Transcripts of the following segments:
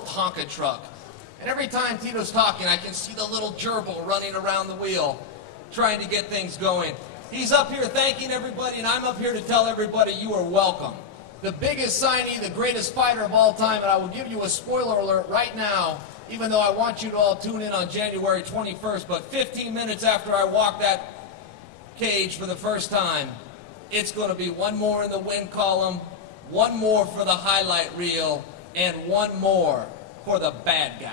little Tonka truck. And every time Tito's talking, I can see the little gerbil running around the wheel, trying to get things going. He's up here thanking everybody, and I'm up here to tell everybody you are welcome. The biggest signee, the greatest fighter of all time, and I will give you a spoiler alert right now, even though I want you to all tune in on January 21st, but 15 minutes after I walk that cage for the first time, it's going to be one more in the win column, one more for the highlight reel, and one more for the bad guy.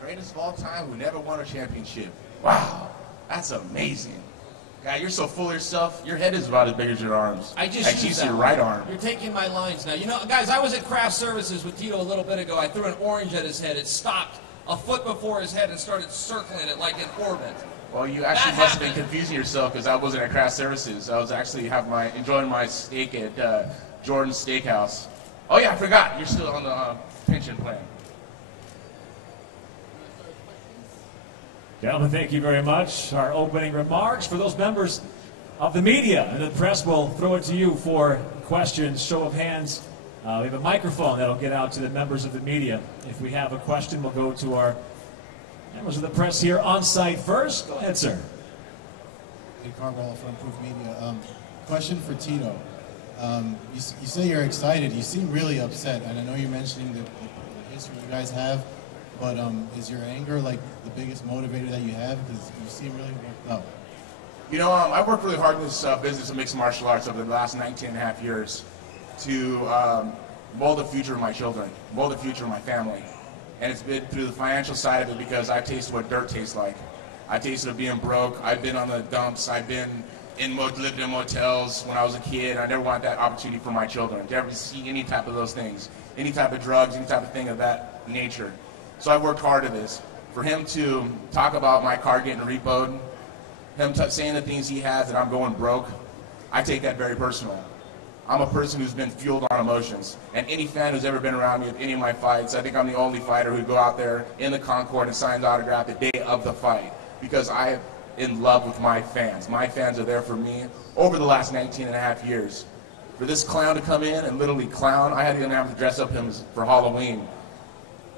Greatest of all time who never won a championship. Wow, that's amazing. Guy, you're so full of yourself. Your head is about as big as your arms. I just used your right arm. You're taking my lines now. You know, guys, I was at craft services with Tito a little bit ago. I threw an orange at his head. It stopped a foot before his head and started circling it like in orbit. Well, you actually must have been confusing yourself because I wasn't at craft services. I was actually enjoying my steak at Jordan's Steakhouse. Oh yeah, I forgot. You're still on the pension plan. Gentlemen, thank you very much. Our opening remarks for those members of the media and the press, will throw it to you for questions, show of hands. We have a microphone that'll get out to the members of the media. If we have a question, we'll go to our members of the press here on site first. Go ahead, sir. Hey, Carwell from Proof Media. Question for Tito. You say you're excited. You seem really upset, and I know you're mentioning the history you guys have. But is your anger like the biggest motivator that you have? Because you seem really worked up. You know, I worked really hard in this business of mixed martial arts over the last 19 and a half years to mold the future of my children, mold the future of my family. And it's been through the financial side of it because I've tasted what dirt tastes like. I tasted of being broke. I've been on the dumps. I've been lived in motels when I was a kid. I never want that opportunity for my children to ever see any type of those things, any type of drugs, any type of thing of that nature. So I worked hard at this. For him to talk about my car getting repoed, him saying the things he has that I'm going broke, I take that very personal. I'm a person who's been fueled on emotions. And any fan who's ever been around me at any of my fights, I think I'm the only fighter who'd go out there in the Concord and sign the autograph the day of the fight. Because I'm in love with my fans. My fans are there for me over the last 19 and a half years. For this clown to come in and literally clown, I didn't have to dress up him for Halloween.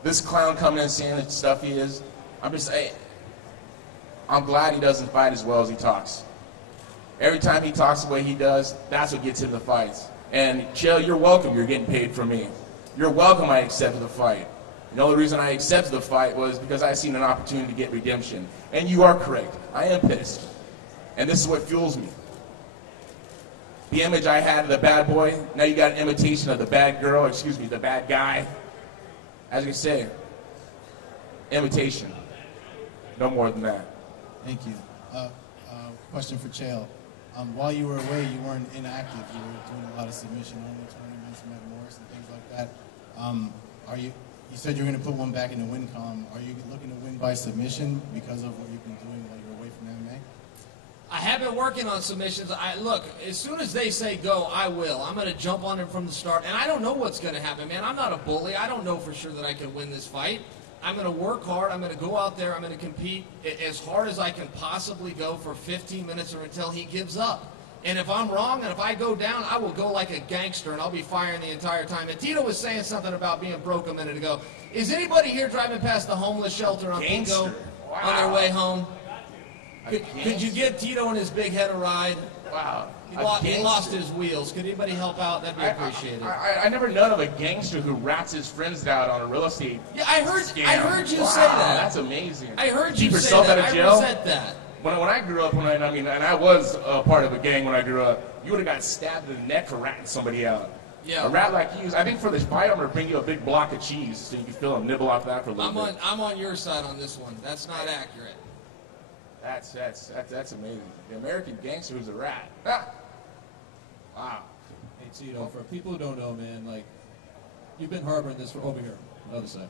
This clown coming in saying the stuff he is, I'm glad he doesn't fight as well as he talks. Every time he talks the way he does, that's what gets him the fights. And Chael, you're welcome. You're getting paid from me. You're welcome. I accepted the fight. The only reason I accepted the fight was because I seen an opportunity to get redemption. And you are correct. I am pissed. And this is what fuels me. The image I had of the bad boy, now you got an imitation of the bad girl, the bad guy. As you say, imitation. No more than that. Thank you. Question for Chael. While you were away, you weren't inactive. You were doing a lot of submission-only tournaments, met Morris and things like that. You said you were going to put one back in the win column. Are you looking to win by submission because of what you've been doing while you're away from MMA? I have been working on submissions. Look, as soon as they say go, I will. I'm going to jump on him from the start. And I don't know what's going to happen, man. I'm not a bully. I don't know for sure that I can win this fight. I'm going to work hard. I'm going to go out there. I'm going to compete as hard as I can possibly go for 15 minutes or until he gives up. And if I'm wrong and if I go down, I will go like a gangster and I'll be firing the entire time. And Tito was saying something about being broke a minute ago. Is anybody here driving past the homeless shelter on Pico on their way home? Could you give Tito and his big head a ride? Wow. He lost his wheels. Could anybody help out? That'd be appreciated. I never known of a gangster who rats his friends out on a real estate I heard you say that. That's amazing. I heard Keep you say yourself that. out of jail. I resent that. When I grew up, and I was a part of a gang when I grew up, you would have got stabbed in the neck for ratting somebody out. Yeah. A rat like you, I think for this fight, I'm going to bring you a big block of cheese so you can feel a nibble off that for a little bit. I'm on your side on this one. That's not accurate. That's amazing. The American gangster who's a rat. Ah. Wow. Hey Tito, for people who don't know, man, like you've been harboring this for over here, on the other side.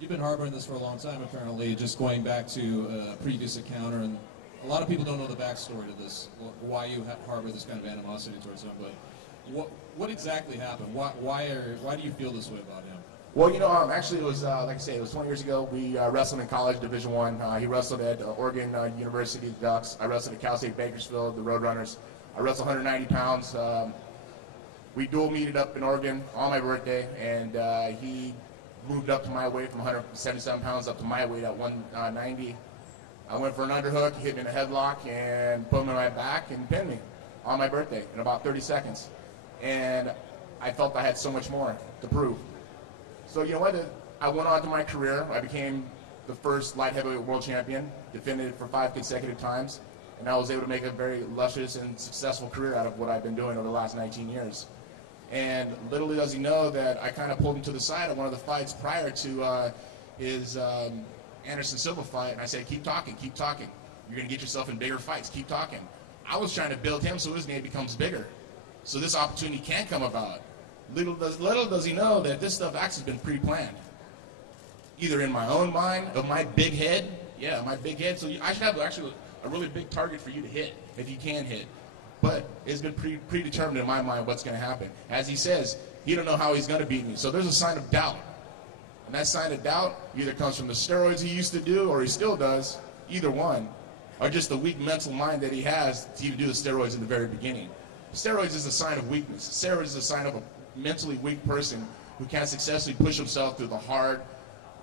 You've been harboring this for a long time, apparently. Just going back to a previous encounter, and a lot of people don't know the backstory to this, why you harbor this kind of animosity towards him. But what exactly happened? Why do you feel this way about him? Well, actually, it was like I say, it was 20 years ago. We wrestled in college, Division I. He wrestled at Oregon University Ducks. I wrestled at Cal State Bakersfield, the Roadrunners. I wrestled 190 pounds. We dual meted up in Oregon on my birthday, and he moved up to my weight from 177 pounds up to my weight at 190. I went for an underhook, hit me in a headlock, and put him in my back and pinned me on my birthday in about 30 seconds. And I felt I had so much more to prove. So you know what? I went on to my career. I became the first light heavyweight world champion, defended it for 5 consecutive times, and I was able to make a very luscious and successful career out of what I've been doing over the last 19 years. And little does he know that I kind of pulled him to the side at one of the fights prior to his Anderson Silva fight, and I said, keep talking, keep talking. You're going to get yourself in bigger fights, keep talking. I was trying to build him so his name becomes bigger, so this opportunity can come about. Little does he know that this stuff actually has been pre-planned. Either in my own mind, of my big head, yeah, my big head, so I should have actually a really big target for you to hit, if you can hit. But it's been predetermined in my mind what's going to happen. As he says, he don't know how he's going to beat me, so there's a sign of doubt. And that sign of doubt either comes from the steroids he used to do, or he still does, either one, or just the weak mental mind that he has to even do the steroids in the very beginning. Steroids is a sign of weakness. Steroids is a sign of a mentally weak person who can't successfully push himself through the hard,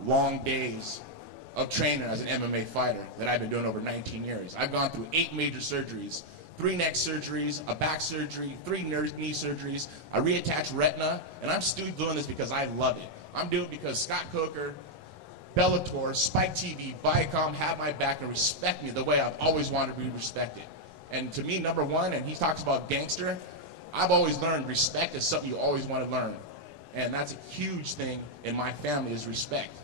long days of training as an MMA fighter that I've been doing over 19 years. I've gone through 8 major surgeries, 3 neck surgeries, a back surgery, 3 knee surgeries, a reattached retina, and I'm still doing this because I love it. I'm doing it because Scott Coker, Bellator, Spike TV, Viacom have my back and respect me the way I've always wanted to be respected. And to me, number one, and he talks about gangster, I've always learned respect is something you always want to learn. And that's a huge thing in my family is respect.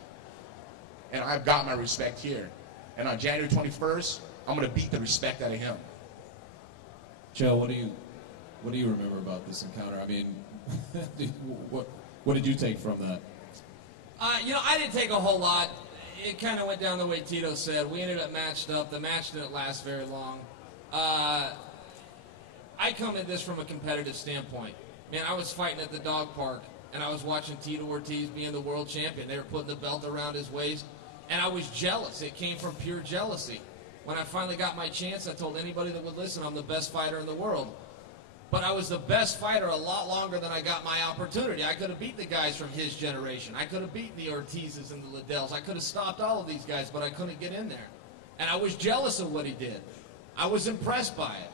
And I've got my respect here. And on January 21st, I'm going to beat the respect out of him. Chael, what do you remember about this encounter? I mean, what did you take from that? You know, I didn't take a whole lot. It kind of went down the way Tito said. We ended up matched up. The match didn't last very long. I come at this from a competitive standpoint. Man, I was fighting at the dog park, and I was watching Tito Ortiz being the world champion. They were putting the belt around his waist, and I was jealous. It came from pure jealousy. When I finally got my chance, I told anybody that would listen, I'm the best fighter in the world. But I was the best fighter a lot longer than I got my opportunity. I could have beat the guys from his generation. I could have beaten the Ortizes and the Liddells. I could have stopped all of these guys, but I couldn't get in there. And I was jealous of what he did. I was impressed by it.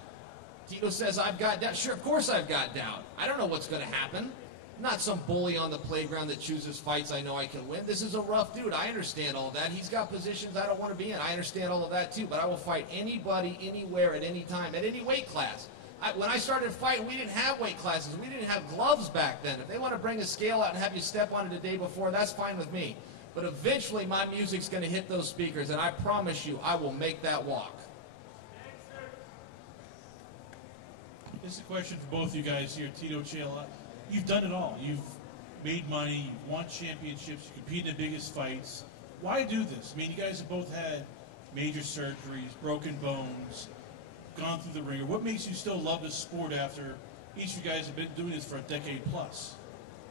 Tito says, I've got doubt. Sure, of course I've got doubt. I don't know what's going to happen. I'm not some bully on the playground that chooses fights I know I can win. This is a rough dude. I understand all that. He's got positions I don't want to be in. I understand all of that too, but I will fight anybody, anywhere, at any time, at any weight class. When I started fighting, we didn't have weight classes. We didn't have gloves back then. If they want to bring a scale out and have you step on it the day before, that's fine with me. But eventually my music's going to hit those speakers, and I promise you I will make that walk. This is a question for both you guys here, Tito, Chael. You've done it all. You've made money, you've won championships, you compete in the biggest fights. Why do this? I mean, you guys have both had major surgeries, broken bones, gone through the ringer. What makes you still love this sport after each of you guys have been doing this for a decade plus?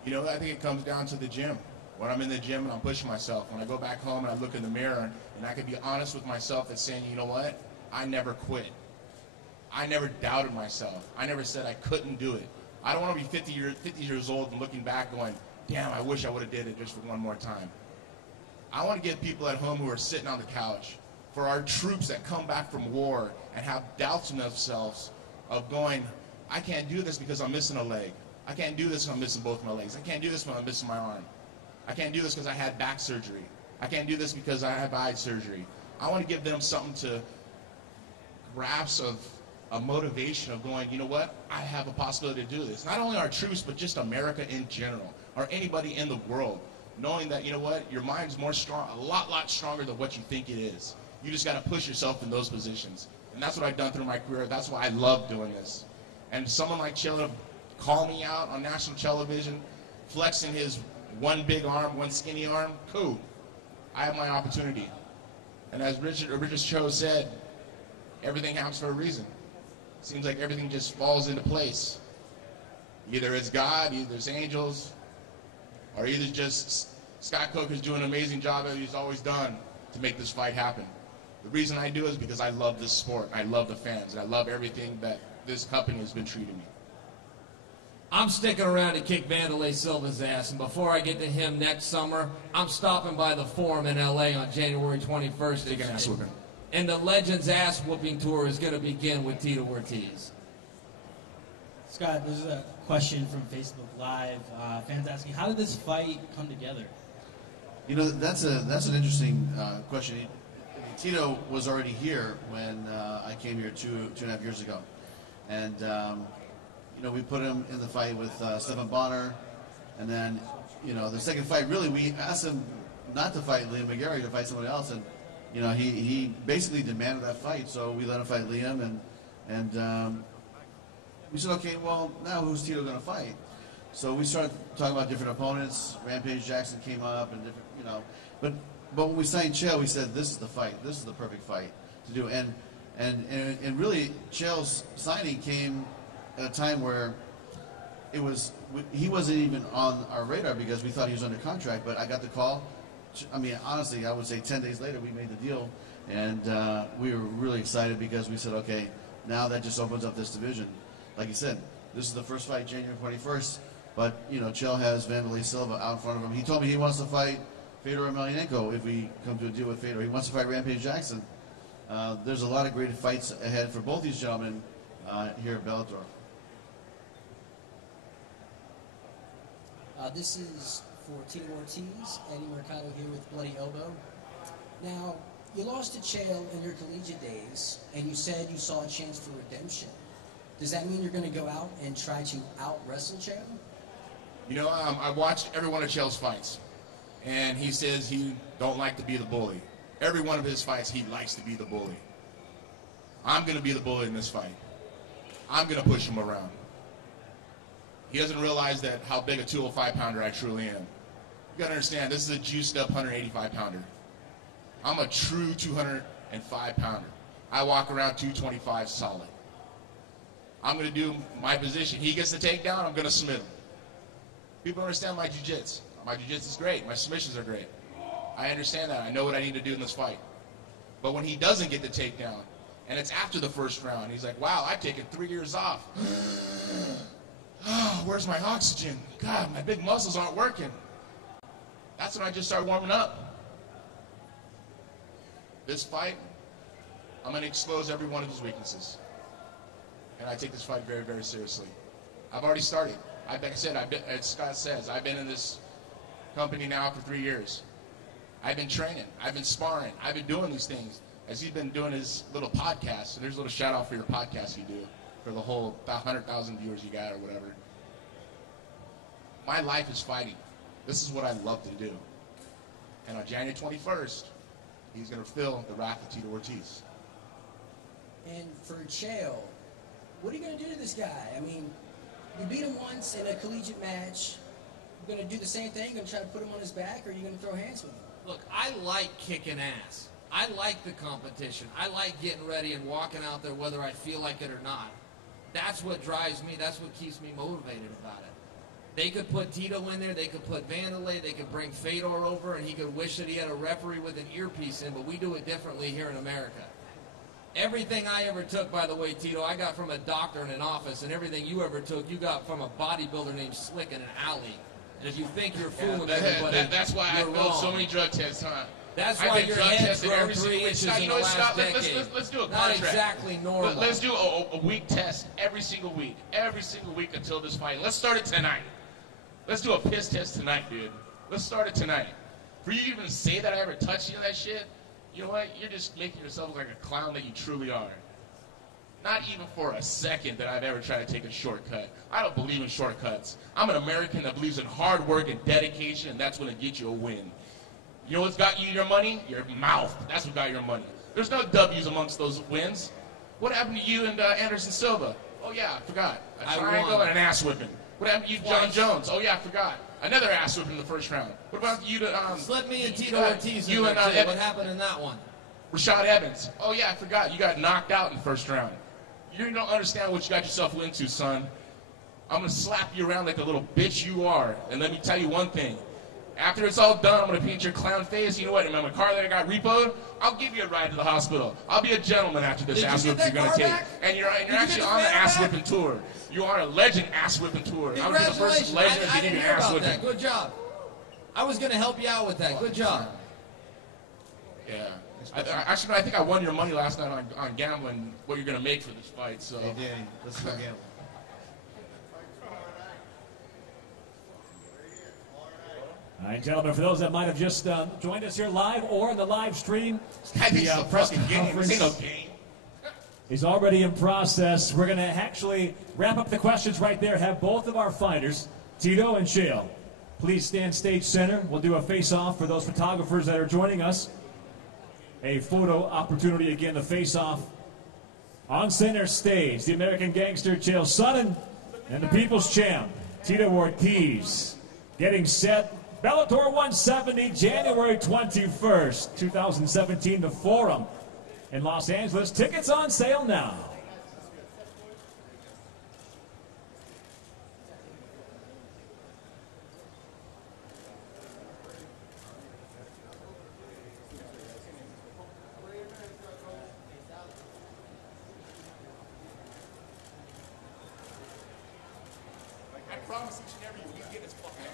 You know, I think it comes down to the gym. When I'm in the gym and I'm pushing myself, when I go back home and I look in the mirror and I can be honest with myself and saying, you know what, I never quit. I never doubted myself. I never said I couldn't do it. I don't want to be 50 years old and looking back going, damn, I wish I would have did it just for one more time. I want to get people at home who are sitting on the couch, for our troops that come back from war and have doubts in themselves of going, I can't do this because I'm missing a leg. I can't do this when I'm missing both my legs. I can't do this when I'm missing my arm. I can't do this because I had back surgery. I can't do this because I have eye surgery. I want to give them something to grasp of a motivation of going, you know what, I have a possibility to do this. Not only our troops, but just America in general, or anybody in the world, knowing that, you know what, your mind's more strong, a lot stronger than what you think it is. You just got to push yourself in those positions. And that's what I've done through my career. That's why I love doing this. And someone like Chael call me out on national television, flexing his one big arm, one skinny arm, cool. I have my opportunity. And as Richard Cho said, everything happens for a reason. Seems like everything just falls into place. Either it's God, either it's angels, or either just Scott Coker's doing an amazing job as he's always done to make this fight happen. The reason I do it is because I love this sport, I love the fans, and I love everything that this company has been treating me. I'm sticking around to kick Wanderlei Silva's ass, and before I get to him next summer, I'm stopping by the Forum in L.A. on January 21st. Take an ass whooping. And the Legends Ass Whooping Tour is going to begin with Tito Ortiz. Scott, there's a question from Facebook Live. Fans asking, how did this fight come together? You know, that's an interesting question. Tito was already here when I came here two and a half years ago, and you know, we put him in the fight with Stephan Bonner, and then, you know, the second fight, really, we asked him not to fight Liam McGarry, to fight somebody else, and you know, he basically demanded that fight, so we let him fight Liam, and we said, okay, well, now who's Tito going to fight? So we started talking about different opponents. Rampage Jackson came up, and different, you know, but when we signed Chael, we said, this is the fight, this is the perfect fight to do, and really, Chael's signing came at a time where he wasn't even on our radar because we thought he was under contract, but I got the call. I mean, honestly, I would say 10 days later we made the deal, and we were really excited because we said, okay, now that just opens up this division. Like you said, this is the first fight, January 21st, but, you know, Chael has Wanderlei Silva out in front of him. He told me he wants to fight Fedor Emelianenko if we come to a deal with Fedor. He wants to fight Rampage Jackson. There's a lot of great fights ahead for both these gentlemen here at Bellator. This is for Tito Ortiz, Eddie Mercado here with Bloody Elbow. Now, you lost to Chael in your collegiate days, and you said you saw a chance for redemption. Does that mean you're going to go out and try to out-wrestle Chael? You know, I watched every one of Chael's fights, and he says he don't like to be the bully. Every one of his fights, he likes to be the bully. I'm going to be the bully in this fight. I'm going to push him around. He doesn't realize that how big a 205-pounder I truly am. You got to understand, this is a juiced-up 185-pounder. I'm a true 205-pounder. I walk around 225 solid. I'm going to do my position. He gets the takedown, I'm going to submit him. People understand my jiu-jitsu. My jiu-jitsu is great. My submissions are great. I understand that. I know what I need to do in this fight. But when he doesn't get the takedown, and it's after the first round, he's like, wow, I've taken 3 years off. Oh, where's my oxygen? God, my big muscles aren't working. That's when I just start warming up. This fight, I'm going to expose every one of his weaknesses. And I take this fight very, very seriously. I've already started. Like I said, as Scott says, I've been in this company now for 3 years. I've been training. I've been sparring. I've been doing these things. As he's been doing his little podcast, so there's a little shout out for your podcast you do, for the whole 100,000 viewers you got or whatever. My life is fighting. This is what I love to do. And on January 21st, he's going to feel the wrath of Tito Ortiz. And for Chael, what are you going to do to this guy? I mean, you beat him once in a collegiate match. You're going to do the same thing? You're going to try to put him on his back, or are you going to throw hands with him? Look, I like kicking ass. I like the competition. I like getting ready and walking out there whether I feel like it or not. That's what drives me. That's what keeps me motivated about it. They could put Tito in there. They could put Wanderlei. They could bring Fedor over, and he could wish that he had a referee with an earpiece in, but we do it differently here in America. Everything I ever took, by the way, Tito, I got from a doctor in an office, and everything you ever took, you got from a bodybuilder named Slick in an alley. And if you think you're fooling everybody, that's why I failed so many drug tests, huh? That's why your head's grown 3 inches in the last decade. Let's do a contract. Not exactly normal. Let's do a week test every single week until this fight. Let's start it tonight. Let's do a piss test tonight, dude. Let's start it tonight. For you to even say that I ever touched you in that shit, you know what? You're just making yourself look like a clown that you truly are. Not even for a second that I've ever tried to take a shortcut. I don't believe in shortcuts. I'm an American that believes in hard work and dedication, and that's going to get you a win. You know what's got you your money? Your mouth. That's what got your money. There's no W's amongst those wins. What happened to you and Anderson Silva? Oh, yeah, I forgot. A triangle and an ass whipping. What happened to you, John Jones? Oh, yeah, I forgot. Another ass whipping in the first round. What about you to... Slip me and Tito Ortiz in there, too. What happened in that one? Rashad Evans. Oh, yeah, I forgot. You got knocked out in the first round. You don't understand what you got yourself into, son. I'm going to slap you around like the little bitch you are. And let me tell you one thing. After it's all done, I'm going to paint your clown face. You know what? In my car that I got repoed, I'll give you a ride to the hospital. I'll be a gentleman after this ass whip you're going to take. And you're actually on the ass whipping tour. You are a legend ass whipping tour. I'm the first legend to give you ass whipping. Good job. I was going to help you out with that. Good job. Yeah. Actually, I think I won your money last night on gambling what you're going to make for this fight. So. Hey, Danny, let's go gamble. All right, gentlemen, for those that might have just joined us here live or in the live stream, the press game. conference This ain't no game. is already in process. We're going to actually wrap up the questions right there, have both of our fighters, Tito and Chael, please stand stage center. We'll do a face-off for those photographers that are joining us. A photo opportunity again, the face-off on center stage. The American gangster, Chael Sonnen, and the people's champ, Tito Ortiz, getting set. Bellator 170, January 21st, 2017, the Forum in Los Angeles. Tickets on sale now. I promise each and every year we get this fucking ass.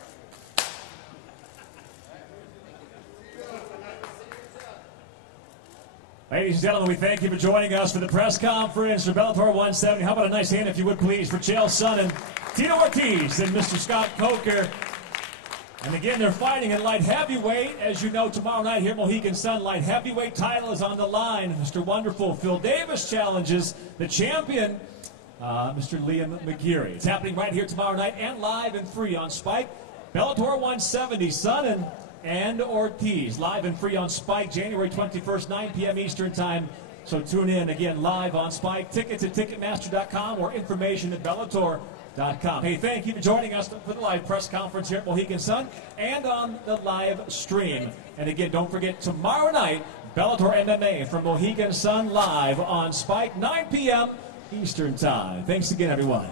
Ladies and gentlemen, we thank you for joining us for the press conference for Bellator 170. How about a nice hand, if you would, please, for Chael Sonnen, Tito Ortiz, and Mr. Scott Coker. And again, they're fighting in light heavyweight. As you know, tomorrow night here, Mohegan Sun, light heavyweight title is on the line. Mr. Wonderful Phil Davis challenges the champion, Mr. Liam McGeary. It's happening right here tomorrow night and live and free on Spike. Bellator 170, Sonnen and Ortiz, live and free on Spike, January 21st, 9 p.m. Eastern Time. So tune in again live on Spike. Tickets at Ticketmaster.com or information at Bellator.com. Hey, thank you for joining us for the live press conference here at Mohegan Sun and on the live stream. And again, don't forget, tomorrow night, Bellator MMA from Mohegan Sun live on Spike, 9 p.m. Eastern Time. Thanks again, everyone.